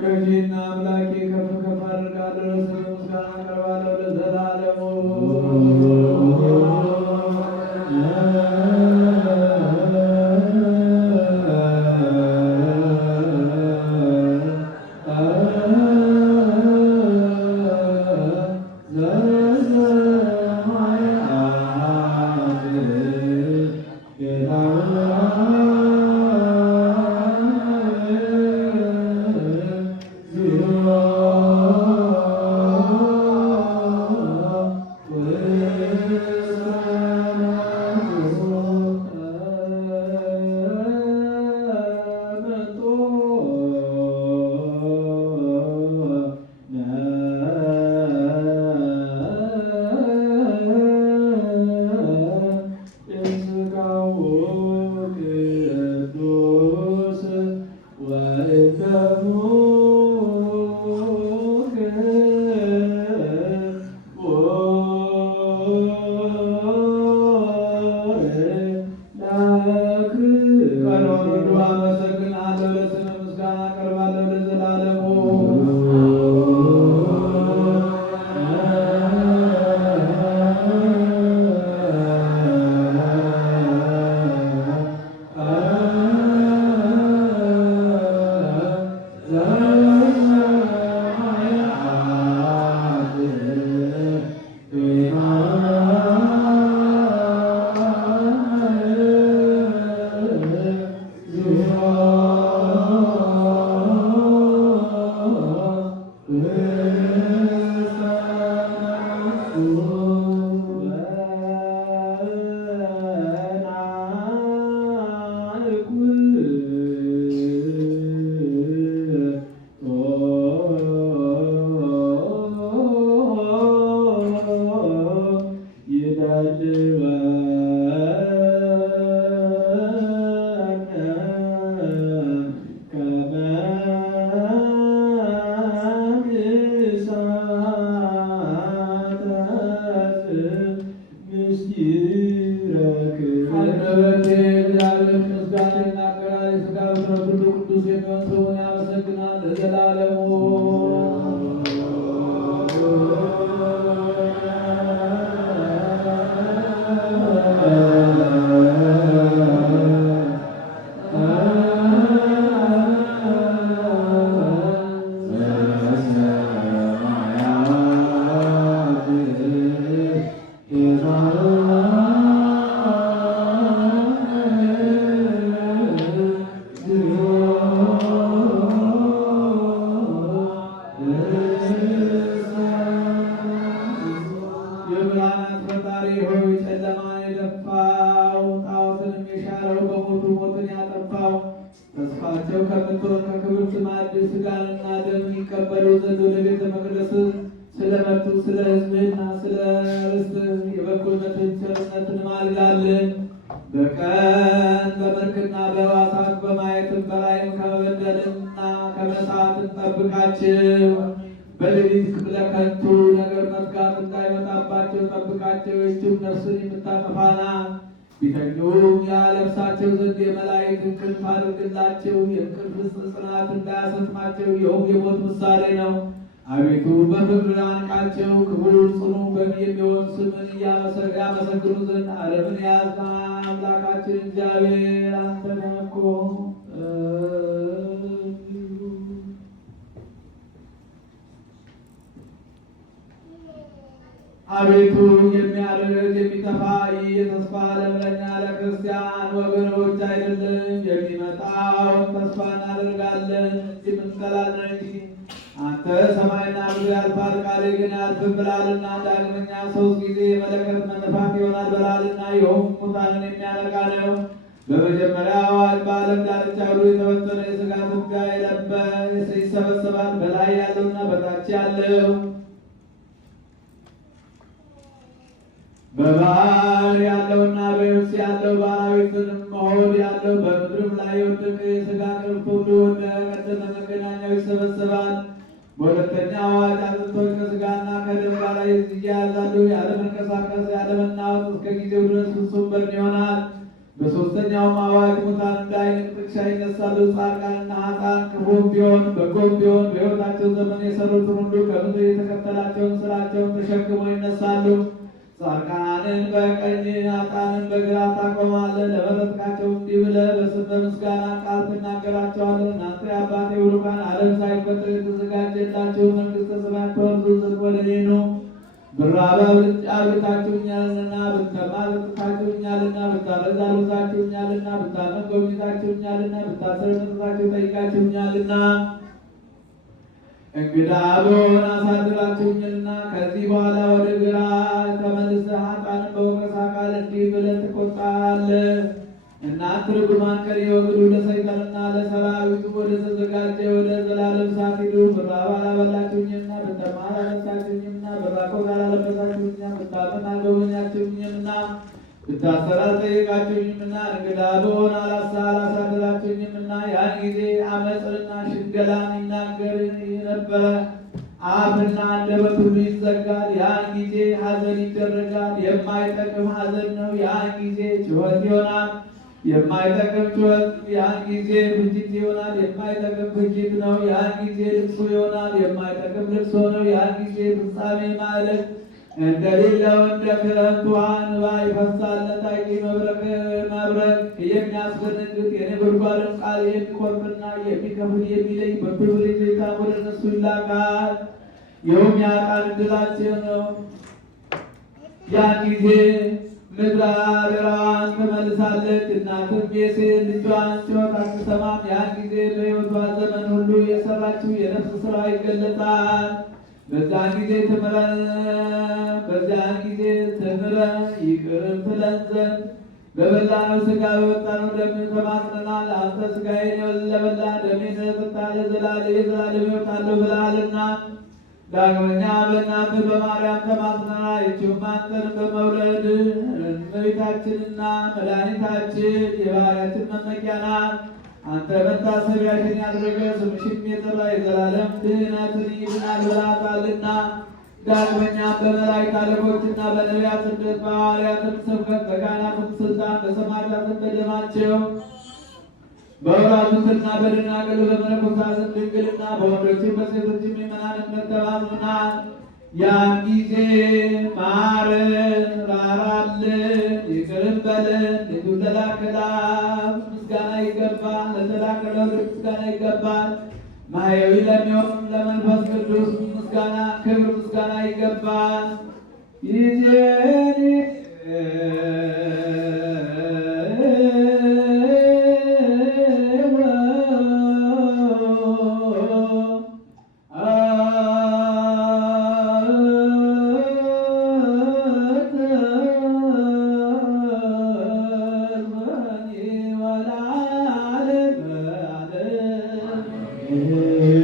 ገዢና አምላኬ ከፍ ከፍ አድርጋለሁ፣ ስለ ምስጋና አቀርባለሁ ለዘላለሙ። በቀን በመልክና በሕዋሳት በማየትም በላይም ከመበደልና ከመሳት ጠብቃቸው። በሌሊት ክፍለ ከንቱ ነገር መትጋት እንዳይመጣባቸው ጠብቃቸው። ይህችም ነፍስን የምታጠፋና ቢተኙም ያለብሳቸው ዘንድ የመላእክት እንቅልፍ አድርግላቸው። የእንቅልፍ ጽናት እንዳያሰጥማቸው ይኸውም የሞት ምሳሌ ነው። አቤቱ በፍቅር አንቃቸው። ክቡር ጽኑ የሚሆን ስምን ያመሰግኑ ዘንድ ዓለምን ያዝና አምላካችን እግዚአብሔር አንተ ነህ እኮ። አቤቱ የሚያደርግ የሚጠፋ ይህ የተስፋ ዓለም ለእኛ ለክርስቲያን ወገኖች አይደለም። የሚመጣውን ተስፋ እናደርጋለን እንጂ እንጠላለን እንጂ አንተ ሰማይና ምድር ያልፋል፣ ቃሌ ግን አያልፍም ብለሃልና። ዳግመኛ ሦስት ጊዜ የመለከት መንፋት ይሆናል ብለሃልና። ይኸውም ሙታንን የሚያነቃ ነው። በመጀመሪያ አዋጅ በዓለም ዳርቻ ሁሉ የተበተነ የሥጋ ትቢያ የለበሰ ይሰበሰባል። በላይ ያለውና በታች ያለው በባህር ያለውና በየብስ ያለው በአራዊትም ሆድ ያለው በምድርም ላይ የወደቀ የሥጋ ቅርፍ ሁሉ ወደ ቀደመ መገናኛው ይሰበሰባል። በሁለተኛ አዋጅ አጥንቶች ከሥጋና ከደም ጋር ይያያዛሉ። ያለመንቀሳቀስ ያለመናወጥ እስከ ጊዜው ድረስ ፍጹም በድን ይሆናል። በሦስተኛውም አዋጅ ሙታን እንደ ዓይን ጥቅሻ ይነሳሉ። ጻድቃንና ኃጥአን ክፉም ቢሆን በጎም ቢሆን በሕይወታቸው ዘመን የሰሩትን ሁሉ ከምድር የተከተላቸውን ስራቸውን ተሸክመው ይነሳሉ። ጻድቃንን በቀኝ ኃጥአንን በግራ ታቆማለህ። ለመረጥካቸው እንዲህ ብለህ በምስጋና ቃል ትናገራቸዋለህ። እናንተ የአባቴ ቡሩካን ዓለም ሳይፈጠር የተዘጋጀላችሁን መንግሥተ ሰማያት ትወርሱ ዘንድ ወደ እኔ ኑ። ብራብ አብልታችሁኛልና፣ ብጠማ አጠጥታችሁኛልና፣ ብታረዝ አልብሳችሁኛልና፣ ብታመም ጎብኝታችሁኛልና፣ ብታስር መጥታችሁ ጠይቃችሁኛልና፣ እንግዳ ብሆን አሳድራችሁኛልና። ከዚህ በኋላ ወደ ግራ ተመልሰህ ኃጥአንን በወቀሳ ቃል እንዲህ ብለህ ትቆጣለህ። እናንተ ርጉማን ከእኔ ወግዱ፣ ለሰይጣንና ለሰራዊቱ ወደ ተዘጋጀ ወደ ዘላለም እሳት ሂዱ። ብራብ አላበላችሁኝምና፣ ብጠማ አላጠጣችሁኝምና፣ ብራቆት አላለበሳችሁኝምና፣ ብታመም አልጎበኛችሁኝምና፣ ብታሰር አልጠየቃችሁኝምና፣ እንግዳ ብሆን አላሳደራችሁኝምና። ያን ጊዜ ዓመፅንና ሽንገላን ይናገር ነበረ። አፍና አንደበት ሁሉ ይዘጋል። ያን ጊዜ ሐዘን ይደረጋል። የማይጠቅም ሐዘን ነው። ያን ጊዜ ጩኸት ይሆናል። የማይጠቅም ጩኸት። ያን ጊዜ ፍጅት ይሆናል። የማይጠቅም ፍጅት ነው። ያን ጊዜ ልቅሶ ይሆናል። የማይጠቅም ልቅሶ ነው። ያን ጊዜ ፍጻሜ ማለት እንደሌለው እንደ ክረምት ውሃ እንባ ይፈሳል። ነጣቂ መብረቅ የሚያስደነግጥ የነጎድጓድን ቃል የሚቆርጥና የሚከፍል የሚለይ በክብር ጌታ ወደ እነሱ ይላካል። ይኸውም የኃጥአን ዕድላቸው ነው። ያን ጊዜ ምድር አደራዋን ትመልሳለች፣ እናትም የሴት ልጇን ጩኸት አትሰማም። ያን ጊዜ በሕይወቷ ዘመን ሁሉ የሰራችው የነፍስ ሥራ ይገለጣል። በዚያን ጊዜ ትምረን ይቅር ትለን ዘንድ በበላነው ሥጋ በወጣነው ደም ተማጽነናል። አንተ ሥጋዬን ለበላ ደሜን ለጠጣ የዘላለም ሕይወት አለው ብለሃልና። ዳግመኛ በእናትህ በማርያም ተማጽነናል። ይህችውም አንተን በመውለድ እመቤታችንና መድኃኒታችን የባሕርያችን መመኪያ ናት። አንተ መታሰቢያሽን ያደረገ ስምሽም የጠራ የዘላለም ድኅነትን ይድናል ብለሃታልና። ዳግመኛ በመላእክት አለቆችና በነቢያት ስደት በሐዋርያትም ስብከት በካህናትም ሥልጣን በሰማዕታትም በደማቸው በወራቱትና በደናግል በመነኮሳትም ድንግልና በወንዶችም በሴቶችም ምእመናን ተማጽነናል። ያን ጊዜ ማረን፣ ራራልን፣ ይቅርም በለን። ልጁን ለላከ ለአብ ምስጋና ይገባል፣ ለተላከ ለወልድ ምስጋና ይገባል፣ ማሕየዊ ለሚሆን ለመንፈስ ቅዱስ ምስጋና ክብር ምስጋና ይገባል። ይዜኒ Yeah.